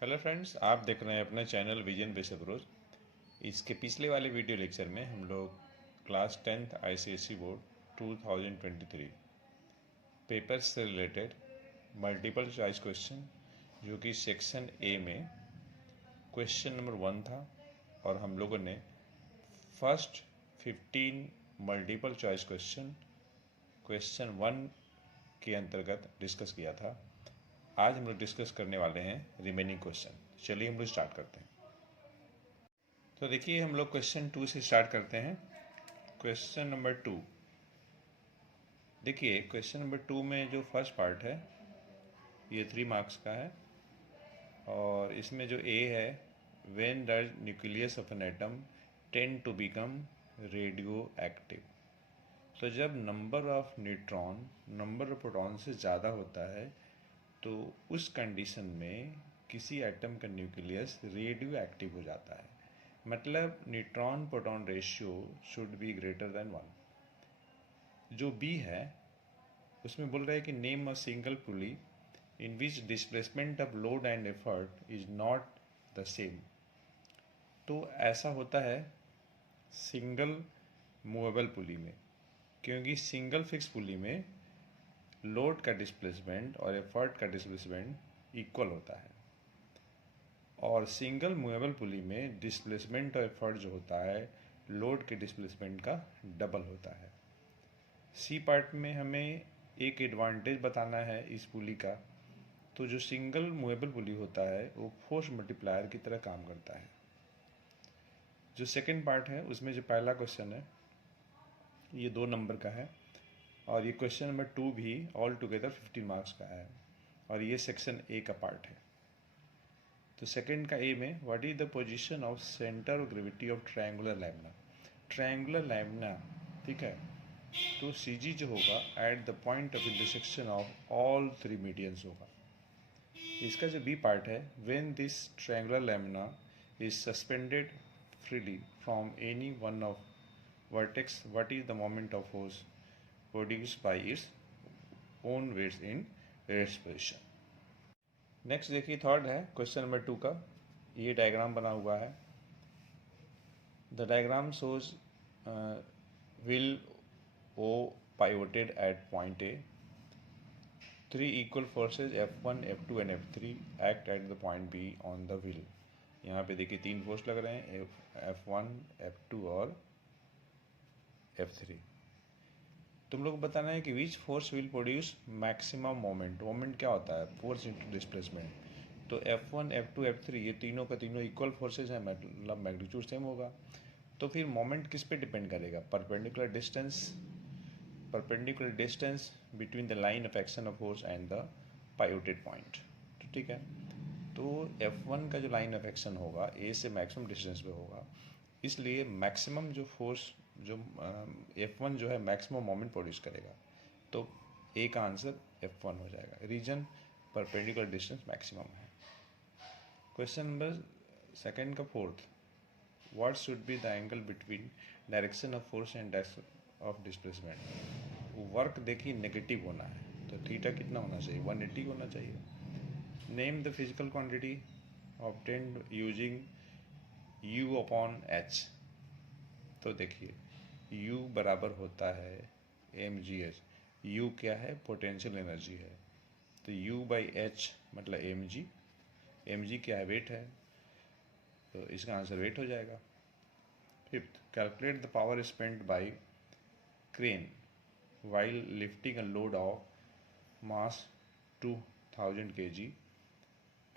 Hello friends, आप देख रहे हैं अपना चैनल विजन बेस अप्रोच। इसके पिछले वाले वीडियो लेक्चर में हम लोग class 10th ICSE board 2023 paper से रिलेटेड मल्टीपल चॉइस क्वेश्चन, जो कि सेक्शन ए में क्वेश्चन नंबर 1 था, और हम लोगों ने फर्स्ट 15 मल्टीपल चॉइस क्वेश्चन 1 के अंतर्गत डिस्कस किया था। आज हम लोग डिस्कस करने वाले हैं रिमेनिंग क्वेश्चन। चलिए हम लोग स्टार्ट करते हैं। तो देखिए, हम लोग क्वेश्चन 2 से स्टार्ट करते हैं। Question number 2। देखिए, क्वेश्चन नंबर 2 में जो फर्स्ट पार्ट है ये 3 मार्क्स का है, और इसमें जो ए है, when does nucleus of an atom tend to become radio active. तो जब number of neutron number of proton से ज़्यादा होता है तो उस कंडीशन में किसी एटम का न्यूक्लियस रेडियो एक्टिव हो जाता है। मतलब neutron proton ratio should be greater than 1। जो बी है उसमें बोल रहा है कि name a single pulley in which displacement of load and effort is not the same. तो ऐसा होता है सिंगल मूवेबल पुली में, क्योंकि सिंगल फिक्स पुली में लोड का डिस्प्लेसमेंट और एफर्ट का डिस्प्लेसमेंट इक्वल होता है, और सिंगल मूवेबल पुली में डिस्प्लेसमेंट और एफर्ट जो होता है लोड के डिस्प्लेसमेंट का डबल होता है। सी पार्ट में हमें एक एडवांटेज बताना है इस पुली का। तो जो सिंगल मूवेबल पुली होता है वो फोर्स मल्टीप्लायर की तरह काम करता है। जो सेकंड पार्ट है उसमें जो पहला क्वेश्चन है ये 2 नंबर का है, और ये क्वेश्चन नंबर 2 भी ऑल टुगेदर 15 मार्क्स का है, और ये सेक्शन ए का पार्ट है। तो सेकंड का ए में what is the position of centre of gravity of triangular lamina. Triangular lamina, ठीक है, तो सी जी जो होगा at the point of intersection of all 3 medians होगा। इसका जो बी पार्ट है, when this triangular lamina is suspended freely from any one of vertex, what is the moment of force produced by its own weights in rest position. Next देखिए, third है question number 2 का। ये diagram बना हुआ है। The diagram shows wheel O pivoted at point A. 3 equal forces F1, F2 and F3 act at the point B on the wheel. यहाँ पे देखिए 3 फोर्स लग रहे हैं, F1, F2 और F3। तुम लोग को बताना है कि which force will produce maximum moment. Moment क्या होता है? Force into displacement. तो F1, F2, F3 ये तीनों का तीनों इक्वल फोर्सेज हैं, मतलब मैग्नीट्यूड सेम होगा। तो फिर मोमेंट किस पे डिपेंड करेगा? Perpendicular distance between the line of action of force and the pivoted point. तो ठीक है, तो F1 का जो लाइन ऑफ एक्शन होगा ए से मैक्सिमम डिस्टेंस पे होगा, इसलिए मैक्सिमम जो फोर्स जो F1 जो है मैक्सिमम मोमेंट प्रोड्यूस करेगा। तो ए का आंसर F1 हो जाएगा। रीजन परपेंडिकुलर डिस्टेंस मैक्सिमम है। क्वेश्चन नंबर सेकंड का fourth, what should be the angle between direction of force and direction of displacement. Work देखिए नेगेटिव होना है, तो थीटा कितना होना चाहिए? 180 होना चाहिए। Name the physical quantity obtained using U upon H। तो देखिए U बराबर होता है mgh। U क्या है? पोटेंशियल एनर्जी है। तो U बाई H मतलब mg। mg क्या है? वेट है, तो इसका आंसर वेट हो जाएगा। Fifth, calculate the power spent by crane while lifting a load of mass 2000 kg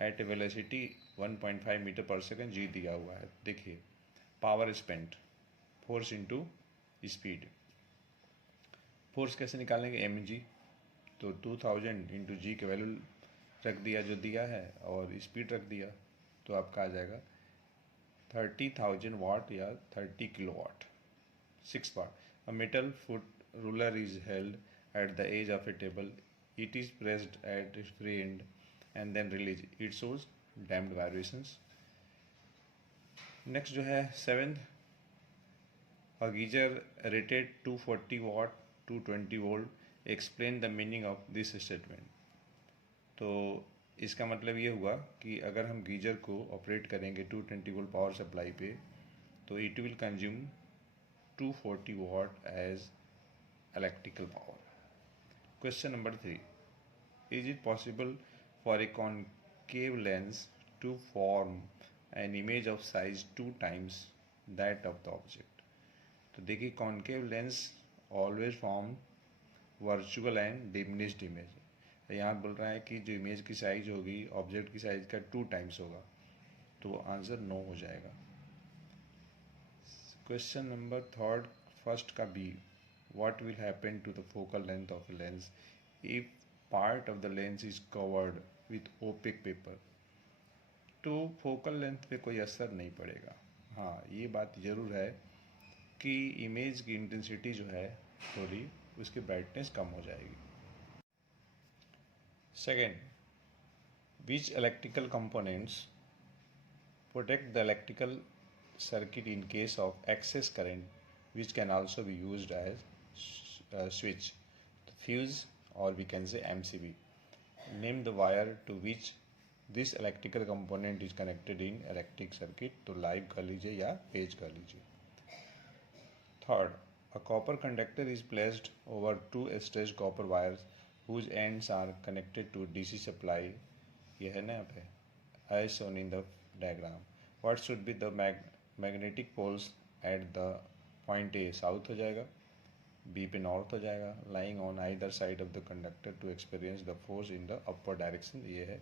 at a velocity 1.5 metre पर सेकेंड, जी दिया हुआ है। देखिए power spent, force into speed. Force कैसे निकालेंगे? M g. तो 2000 इंटू जी के वैल्यू रख दिया जो दिया है, और स्पीड रख दिया, तो आपका आ जाएगा 30,000 वाट या 30 kilo watt. 6 part, a metal foot ruler is held at the edge of a table. It is pressed at its free end and then released. It shows damped vibrations. Next जो है 7th, a geyser rated 240 watt 220 volt. Explain the meaning of this statement. तो इसका मतलब ये हुआ कि अगर हम गीजर को ऑपरेट करेंगे 220 वोल्ट पावर सप्लाई पे, तो it will consume 240 watt as electrical power. Question number 3, is it possible for a concave lens to form an image of size 2 times that of the object? तो देखिए, concave lens always form virtual and diminished image. यहाँ बोल रहा है कि जो image की size होगी ऑब्जेक्ट की साइज का 2 टाइम्स होगा, तो आंसर नो हो जाएगा। क्वेश्चन नंबर 3 फर्स्ट का B, what will happen to the focal length of lens if part of the lens is covered with opaque paper? तो फोकल लेंथ पे कोई असर नहीं पड़ेगा। हाँ, ये बात ज़रूर है कि इमेज की इंटेंसिटी जो है थोड़ी, उसकी ब्राइटनेस कम हो जाएगी। Second, which electrical components protect the electrical circuit in case of excess current, which can also be used as switch, fuse, or we can say MCB? Name the wire to which this electrical component is connected in electric circuit. तो live कर लीजिए या page कर लीजिए। Third, a copper conductor is placed over two stretched copper wires whose ends are connected to DC supply. ये है ना यहाँ पे, as shown in the diagram. What should be the magnetic poles at the point A? South हो जाएगा, B पे north हो जाएगा, lying on either side of the conductor to experience the force in the upward direction. ये है।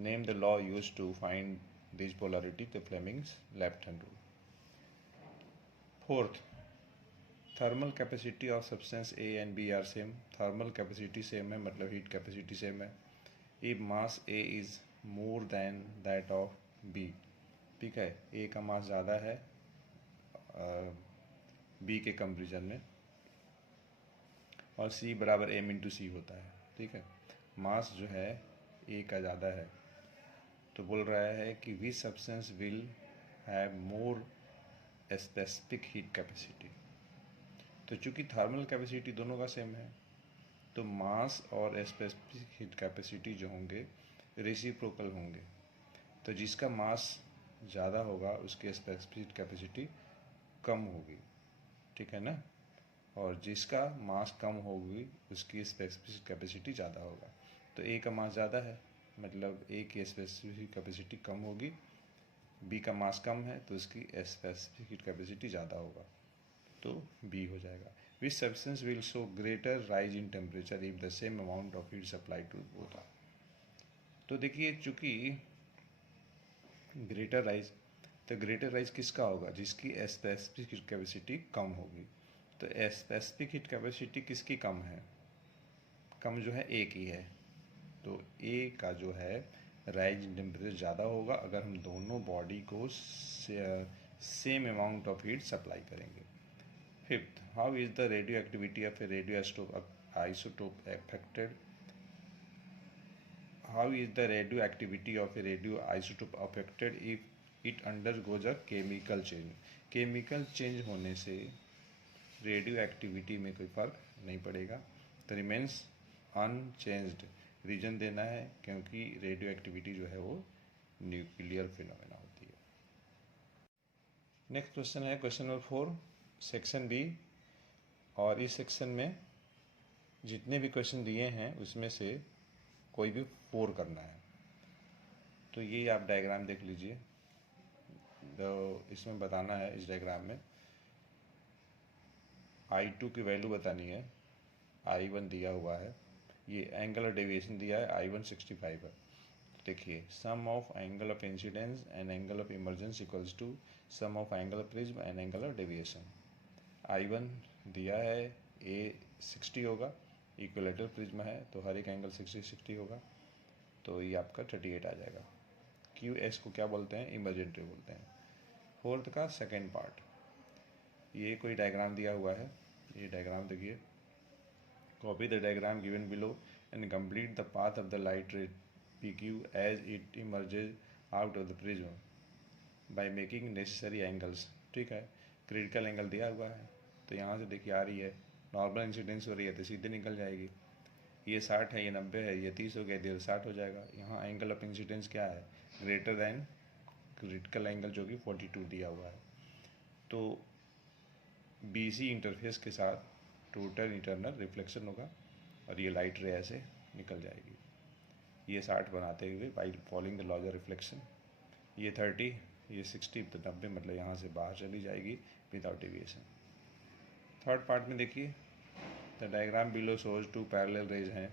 Name the law used to find this polarity, the Fleming's left hand rule. Fourth, thermal capacity of substance A and B are same. Thermal capacity same है, मतलब heat capacity same है। If mass A is more than that of B, ठीक है, ए का मास ज़्यादा है B के comparison में, और सी बराबर एम इंटू सी होता है, ठीक है। मास जो है ए का ज़्यादा है, तो बोल रहा है कि विच substance will have more specific heat capacity. तो चूँकि थर्मल कैपेसिटी दोनों का सेम है, तो मास और स्पेसिफिक हीट कैपेसिटी जो होंगे रेसिप्रोकल होंगे। तो जिसका मास ज़्यादा होगा उसकी स्पेसिफिक कैपेसिटी कम होगी, ठीक है ना, और जिसका मास कम होगी उसकी स्पेसिफिक कैपेसिटी ज़्यादा होगा। तो ए का मास ज़्यादा है, मतलब ए की स्पेसिफिक कैपेसिटी कम होगी, बी का मास कम है तो उसकी स्पेसिफिक कैपेसिटी ज़्यादा होगा, तो बी हो जाएगा। Which substance will show greater rise in temperature if the same amount of heat supply to both? तो देखिए, चूँकि ग्रेटर राइज, तो ग्रेटर राइज किसका होगा? जिसकी स्पेसिफिक हीट कैपेसिटी कम होगी। तो स्पेसिफिक हीट कैपेसिटी किसकी कम है? कम जो है ए की है, तो ए का जो है राइज इन टेम्परेचर ज़्यादा होगा अगर हम दोनों बॉडी को same amount of heat supply करेंगे। Fifth, how is the radioactivity of a radioisotope affected? How is the radioactivity of a radioisotope affected if it undergoes a chemical change? Chemical change होने से radio activity में कोई फर्क नहीं पड़ेगा, तो remains unchanged. Reason देना है क्योंकि रेडियो एक्टिविटी जो है वो न्यूक्लियर फिनोमेना होती है। नेक्स्ट क्वेश्चन है क्वेश्चन नंबर 4, सेक्शन बी, और इस सेक्शन में जितने भी क्वेश्चन दिए हैं उसमें से कोई भी 4 करना है। तो ये आप डायग्राम देख लीजिए, तो इसमें बताना है, इस डायग्राम में I2 की वैल्यू बतानी है, I1 दिया हुआ है, ये एंगल ऑफ डेविएशन दिया है, I1 65 है। देखिए, sum of angle of incidence and angle of emergence equals to sum of angle of prism and angle of deviation. I1 दिया है, A 60 होगा, इक्विलेटरल प्रिज्म है तो हर एक एंगल 60 होगा, तो ये आपका 38 आ जाएगा। QS को क्या बोलते हैं? इमरजेंट रे बोलते हैं। फोर्थ का सेकेंड पार्ट, ये कोई डायग्राम दिया हुआ है, ये डायग्राम देखिए, copy the diagram given below and complete the path of the light ray PQ as it emerges out of the prism by making necessary angles, ठीक है। क्रिटिकल एंगल दिया हुआ है, तो यहाँ से देखिए आ रही है, नॉर्मल इंसिडेंस हो रही है तो सीधे निकल जाएगी। ये 60 है, ये 90 है, ये 30 हो गया, इधर 60 हो जाएगा। यहाँ एंगल ऑफ इंसिडेंस क्या है, ग्रेटर दैन क्रिटिकल एंगल जो कि 42 दिया हुआ है। तो BC इंटरफेस के साथ टोटल इंटरनल रिफ्लेक्शन होगा और ये लाइट रे ऐसे निकल जाएगी। ये 60 बनाते हुए by following the laws of reflection, ये 30, ये 60, तो 90, मतलब यहाँ से बाहर चली जाएगी विदाउट डेविएशन। थर्ड पार्ट में देखिए, the diagram below shows 2 parallel rays हैं,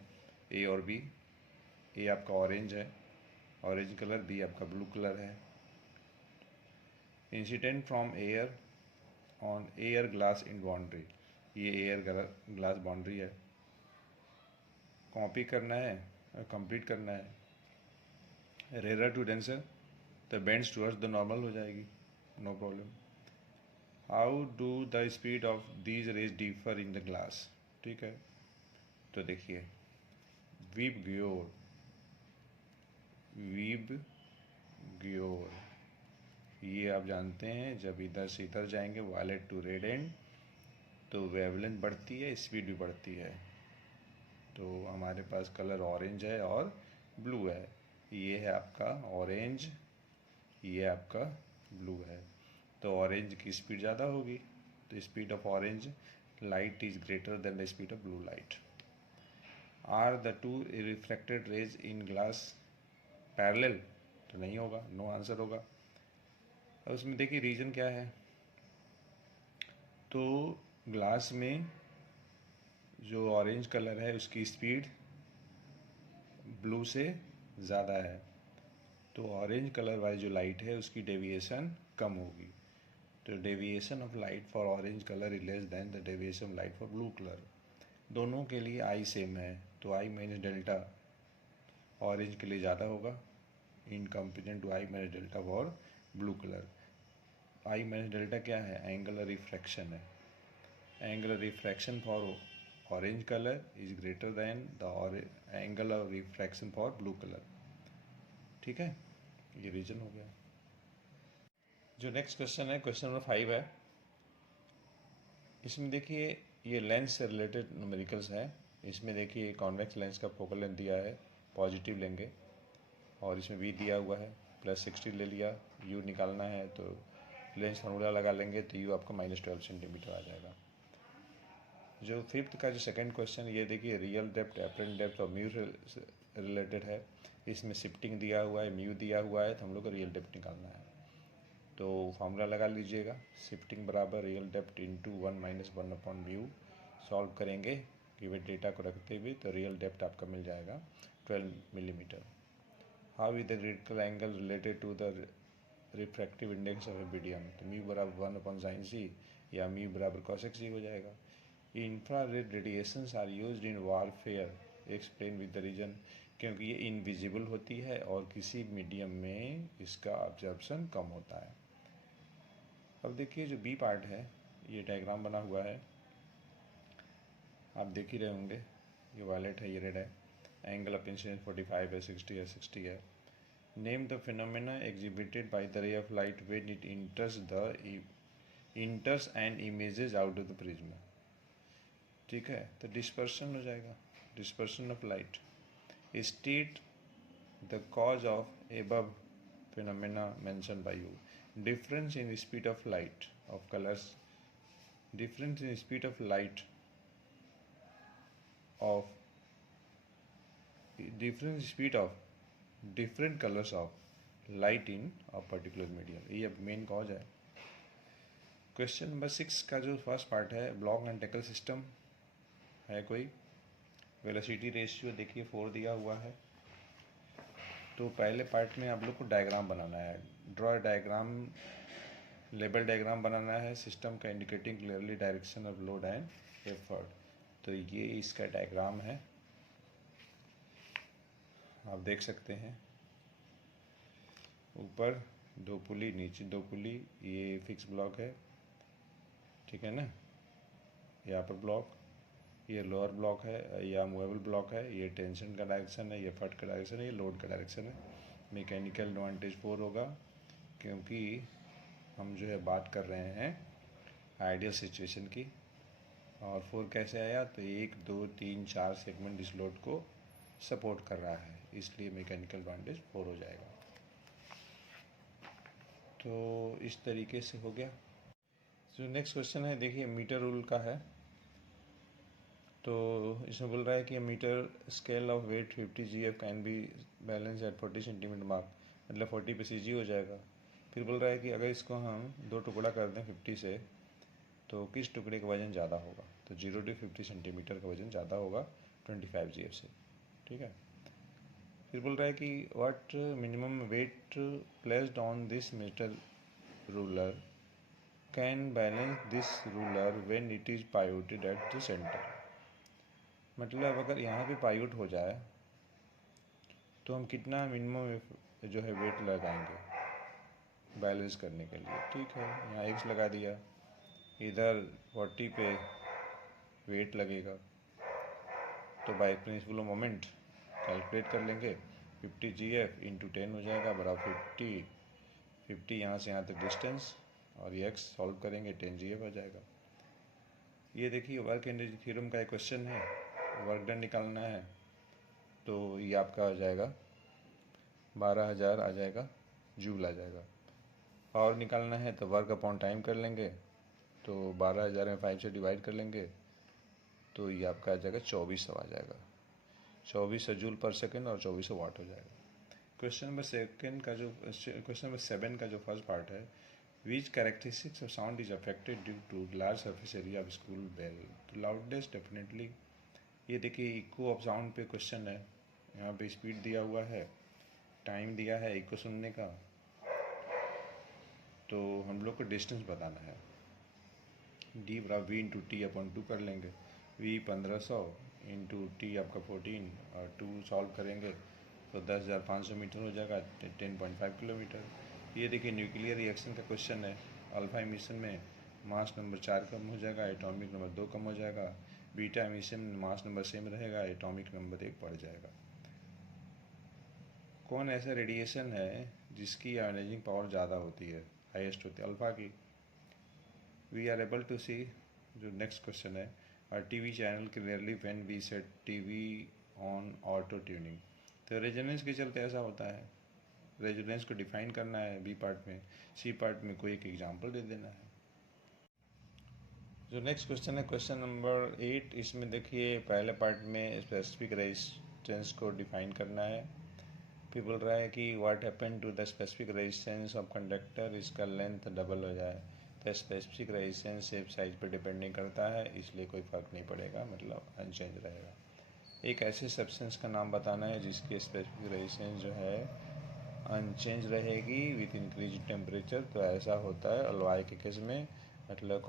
ए और बी। ए आपका ऑरेंज है, ऑरेंज कलर, बी आपका ब्लू कलर है। Incident from air on air glass in boundary, ये एयर ग्लास बाउंड्री है, कॉपी करना है और कंप्लीट करना है। रेयर टू डेंसर, तो बेंड्स टूवर्ड्स द नॉर्मल हो जाएगी, no problem. How do the speed of these rays differ in the glass, ठीक है। तो देखिए, वीब ग्योर, वीब ग्योर, ये आप जानते हैं जब इधर से इधर जाएंगे वायलेट टू रेड एंड, तो वेवलेंथ बढ़ती है, स्पीड भी बढ़ती है। तो हमारे पास कलर ऑरेंज है और ब्लू है, ये है आपका ऑरेंज, ये आपका ब्लू है। तो ऑरेंज की स्पीड ज़्यादा होगी, तो speed of orange light is greater than the speed of blue light. Are the two reflected rays in glass parallel, तो नहीं होगा, नो आंसर होगा। अब उसमें देखिए रीजन क्या है, तो ग्लास में जो ऑरेंज कलर है उसकी स्पीड ब्लू से ज़्यादा है, तो ऑरेंज कलर वाली जो लाइट है उसकी डेविएशन कम होगी। तो deviation of light for orange colour is less than the deviation of light for blue colour. दोनों के लिए आई सेम है, तो आई माइनस डेल्टा ऑरेंज के लिए ज़्यादा होगा in comparison to I minus delta for blue colour. I minus delta क्या है, एंगुलर रिफ्रैक्शन है। Angular refraction for orange colour is greater than the angle of refraction for blue colour, ठीक है। ये रीजन हो गया। जो नेक्स्ट क्वेश्चन है, क्वेश्चन नंबर 5 है। इसमें देखिए ये लेंस से रिलेटेड न्यूमेरिकल्स है। इसमें देखिए कॉन्वेक्स लेंस का फोकल लेंथ दिया है, पॉजिटिव लेंगे, और इसमें v दिया हुआ है, +60 ले लिया, u निकालना है तो लेंस फार्मूला लगा लेंगे, तो u आपका -12 सेंटीमीटर आ जाएगा। जो फिफ्थ का जो सेकंड क्वेश्चन, ये देखिए रियल डेप्थ, एपरेंट डेप्थ और म्यू रिलेटेड है। इसमें शिफ्टिंग दिया हुआ है, म्यू दिया हुआ है, तो हम लोग को रियल डेप्थ निकालना है। तो फार्मूला लगा लीजिएगा, शिफ्टिंग बराबर रियल डेप्थ इंटू 1 - 1/म्यू। सॉल्व करेंगे गिवन डेटा को रखते हुए, तो रियल डेप्थ आपका मिल जाएगा 12 millimetre. How is the critical angle related to the refractive index of a medium, तो म्यू बराबर 1/sin c या म्यू बराबर cosec c हो जाएगा। Infrared radiations are used in warfare, explain with the reason, क्योंकि ये इनविजिबल होती है और किसी मीडियम में इसका ऑब्जर्प्शन कम होता है। अब देखिए जो बी पार्ट है, ये डायग्राम बना हुआ है, आप देख ही रहे होंगे, ये वायलेट है, ये रेड है, एंगल ऑफ इंसिडेंस 45 है, 60 है, 60 है। Name the phenomena exhibited by the ray of light when it इंटर्स and images out of the prism, ठीक है। तो डिस्पर्शन हो जाएगा, dispersion of light. State the cause of above phenomena mentioned by you. Difference in speed of light of colors, difference in speed of light of different speed of different colors of light in a particular medium, ये अब main cause है। Question number 6 का जो first part है, block and tackle system है कोई, velocity ratio देखिए 4 दिया हुआ है। तो पहले पार्ट में आप लोग को डायग्राम बनाना है, ड्रॉ डायग्राम, लेबल डायग्राम बनाना है सिस्टम का, indicating clearly direction of load and effort. तो ये इसका डायग्राम है, आप देख सकते हैं, ऊपर 2 पुली, नीचे 2 पुली, ये फिक्स ब्लॉक है, ठीक है ना, यहाँ पर ब्लॉक, ये लोअर ब्लॉक है या मूवेबल ब्लॉक है, ये टेंशन का डायरेक्शन है, ये फट का डायरेक्शन है, ये लोड का डायरेक्शन है। मैकेनिकल एडवांटेज 4 होगा, क्योंकि हम जो है बात कर रहे हैं आइडियल सिचुएशन की, और 4 कैसे आया, तो 1 2 3 4 सेगमेंट इस लोड को सपोर्ट कर रहा है, इसलिए मैकेनिकल एडवांटेज 4 हो जाएगा। तो इस तरीके से हो गया। जो नेक्स्ट क्वेश्चन है देखिए, मीटर रूल का है। तो इसमें बोल रहा है कि metre scale of weight 50 GF can be balance at 40 centimetre mark, मतलब 40 पे CG हो जाएगा। फिर बोल रहा है कि अगर इसको हम 2 टुकड़ा कर दें 50 से, तो किस टुकड़े का वजन ज़्यादा होगा। तो 0 to 50 सेंटीमीटर का वजन ज़्यादा होगा 25 GF से, ठीक है। फिर बोल रहा है कि what minimum weight placed on this metre rule can balance this rule when it is pivoted at the centre. मतलब अगर यहाँ पे पायोट हो जाए तो हम कितना मिनिमम जो है वेट लगाएंगे बैलेंस करने के लिए। ठीक है, यहाँ x लगा दिया, इधर 40 पे वेट लगेगा, तो by principle of moment calculate कर लेंगे। 50 GF इंटू 10 हो जाएगा बराबर 50 यहाँ से यहाँ तक डिस्टेंस, और ये x सॉल्व करेंगे 10 GF आ जाएगा। ये देखिए वर्क एनर्जी थ्योरम का एक क्वेश्चन है, वर्क डन निकालना है, तो ये आपका आ जाएगा 12,000 आ जाएगा, जूल आ जाएगा। पावर निकालना है तो वर्क अपॉन टाइम कर लेंगे, तो 12,000 में 5 से डिवाइड कर लेंगे, तो ये आपका आ जाएगा 2400 आ जाएगा। 2400 जूल पर सेकेंड और 2400 वाट हो जाएगा। क्वेश्चन नंबर 7 का जो फर्स्ट पार्ट है, which characteristics of sound is affected due to large surface area of school bell. तो लाउडनेस डेफिनेटली, ये देखिए इको ऑफ साउंड पे क्वेश्चन है, यहाँ पे स्पीड दिया हुआ है, टाइम दिया है इको सुनने का, तो हम लोग को डिस्टेंस बताना है। डी बराबर वी इंटू टी अपॉन 2 कर लेंगे, वी 1500 इंटू टी आपका 14 और 2 सॉल्व करेंगे तो 10,500 मीटर हो जाएगा, 10.5 किलोमीटर। ये देखिए न्यूक्लियर रिएक्शन का क्वेश्चन है। अल्फा एमिशन में मास नंबर 4 कम हो जाएगा, एटॉमिक नंबर 2 कम हो जाएगा। बीटा एमिशन में मास नंबर सेम रहेगा, एटॉमिक नंबर 1 बढ़ जाएगा। कौन ऐसा रेडिएशन है जिसकी आयोनाइजिंग पावर ज़्यादा होती है, हाईएस्ट होती है, अल्फा की। We are able to see, जो नेक्स्ट क्वेश्चन है, TV channel clearly when we set TV on auto tuning. तो रेजोनेंस के चलते ऐसा होता है। रेजोनेंस को डिफाइन करना है बी पार्ट में, सी पार्ट में कोई एक एग्जांपल दे देना है। जो नेक्स्ट क्वेश्चन है क्वेश्चन नंबर 8, इसमें देखिए पहले पार्ट में स्पेसिफिक रेजिस्टेंस को डिफाइन करना है। फिर बोल रहा है कि what happen to the specific resistance of conductor, इसका लेंथ डबल हो जाए। तो स्पेसिफिक रेजिस्टेंस शेप साइज पर डिपेंड नहीं करता है, इसलिए कोई फ़र्क नहीं पड़ेगा, मतलब अनचेंज रहेगा। एक ऐसे सब्सटेंस का नाम बताना है जिसकी स्पेसिफिक रेजिस्टेंस जो है अनचेंज रहेगी विथ इंक्रीज टेम्परेचर। तो ऐसा होता है अलॉय के केस में, मतलब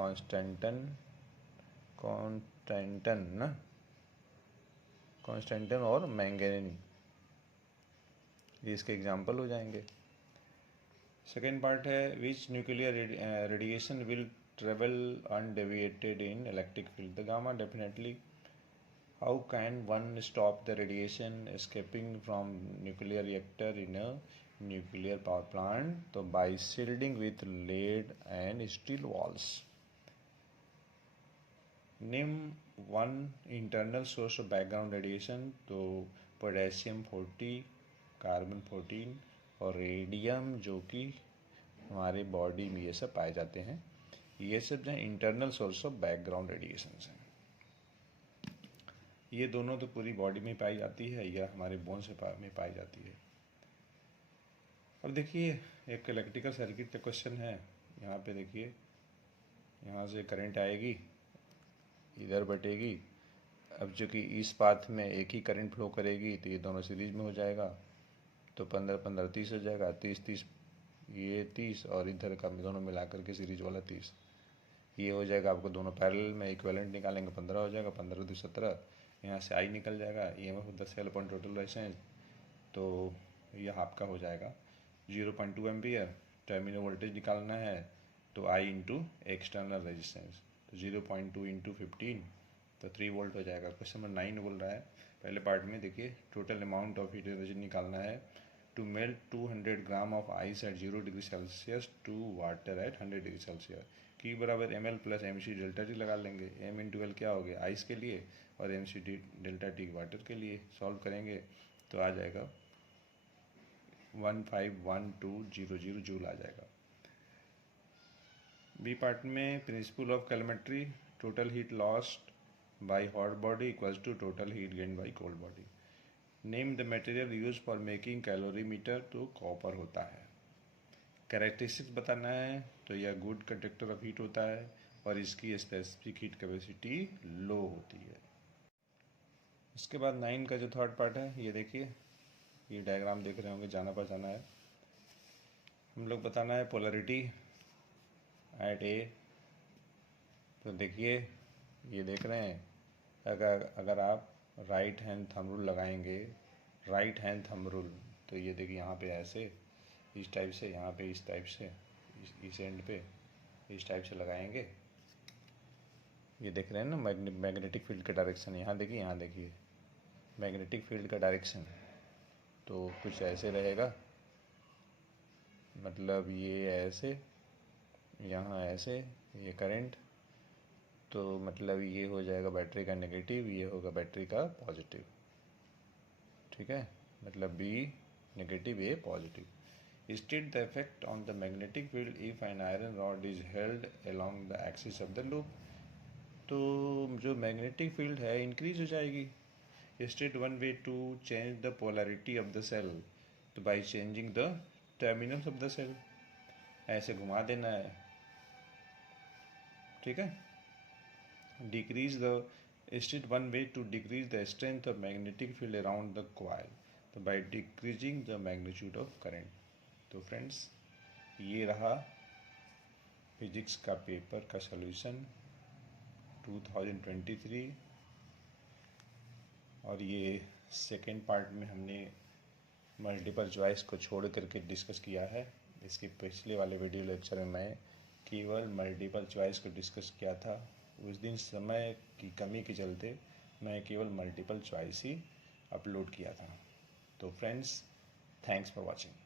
कॉन्स्टेंटन और मैंगनीज, ये इसके एग्जाम्पल हो जाएंगे। सेकेंड पार्ट है, which nuclear radiation will travel undeviated in electric field. The gamma definitely. How can one stop the radiation escaping from nuclear reactor in a nuclear power plant. तो by shielding with lead and steel walls. Name one internal source of background radiation. तो potassium 40, carbon 14 और radium, जो कि हमारे body में ये सब पाए जाते हैं। ये सब जो internal source of background radiation हैं, ये दोनों तो पूरी बॉडी में पाई जाती है या हमारे बोन से में पाई जाती है। अब देखिए एक इलेक्ट्रिकल सर्किट का क्वेश्चन है। यहाँ पे देखिए, यहाँ से करंट आएगी, इधर बटेगी। अब जो कि इस पाथ में एक ही करंट फ्लो करेगी, तो ये दोनों सीरीज में हो जाएगा, तो 15-15 30 हो जाएगा, 30-30 ये 30 और इधर का दोनों मिलाकर के सीरीज वाला 30, ये हो जाएगा आपको दोनों पैरेलल में। इक्विवेलेंट निकालेंगे 15 हो जाएगा, 15 2 17, यहाँ से आई निकल जाएगा, EMF 10 cell upon total resistance, तो यह आपका हो जाएगा 0.2 एम्पियर। टर्मिनल वोल्टेज निकालना है, तो आई इंटू एक्सटर्नल रेजिस्टेंस, तो 0.2 इंटू 15, तो 3 वोल्ट हो जाएगा। क्वेश्चन नंबर 9 बोल रहा है, पहले पार्ट में देखिए total amount of heat energy निकालना है। to melt 200 gram of ice at 0 degree Celsius to water at 100 degree Celsius. Q बराबर ml plus mc delta T लगा लेंगे। m इंटू एल क्या हो गया, आइस के लिए, और mc डेल्टा टी वाटर के लिए। सॉल्व करेंगे तो आ जाएगा 151200 जूल आ जाएगा। बी पार्ट में principle of calorimetry, total heat lost by hot body equals to total heat gain by cold body. Name the material use for making calorimeter, तो copper होता है। कैरेक्टरिस्टिक्स बताना है तो यह गुड कंडक्टर ऑफ हीट होता है और इसकी स्पेसिफिक हीट कैपेसिटी लो होती है। इसके बाद 9 का जो थर्ड पार्ट है, ये देखिए, ये डायग्राम देख रहे होंगे, जाना पहचाना है। हम लोग बताना है पोलरिटी एट ए। तो देखिए, ये देख रहे हैं, अगर आप राइट हैंड थंब रूल लगाएंगे, राइट हैंड थंब रूल, तो ये देखिए यहाँ पे ऐसे इस टाइप से, यहाँ पे इस टाइप से, इस एंड पे इस टाइप से लगाएंगे। ये देख रहे हैं ना मैग्नेटिक फील्ड का डायरेक्शन, यहाँ देखिए, यहाँ देखिए मैग्नेटिक फील्ड का डायरेक्शन, तो कुछ ऐसे रहेगा, मतलब ये ऐसे, यहाँ ऐसे, ये करंट, तो मतलब ये हो जाएगा बैटरी का नेगेटिव, ये होगा बैटरी का पॉजिटिव। ठीक है, मतलब B negative, A positive. State the effect on the magnetic field if an iron rod is held along the axis of the loop। तो जो मैग्नेटिक फील्ड है इंक्रीज हो जाएगी। State one way to change the polarity of the cell, तो by changing the terminals of the cell, ऐसे घुमा देना है। ठीक है। Decrease the state one way to decrease the strength of magnetic field around the coil, तो by decreasing the magnitude of current। तो friends, ये रहा फिजिक्स का पेपर का सॉल्यूशन 2023, और ये सेकेंड पार्ट में हमने मल्टीपल चॉइस को छोड़ करके डिस्कस किया है। इसके पिछले वाले वीडियो लेक्चर में मैं केवल मल्टीपल चॉइस को डिस्कस किया था। उस दिन समय की कमी के चलते मैं केवल मल्टीपल चॉइस ही अपलोड किया था। तो फ्रेंड्स, थैंक्स फॉर वॉचिंग।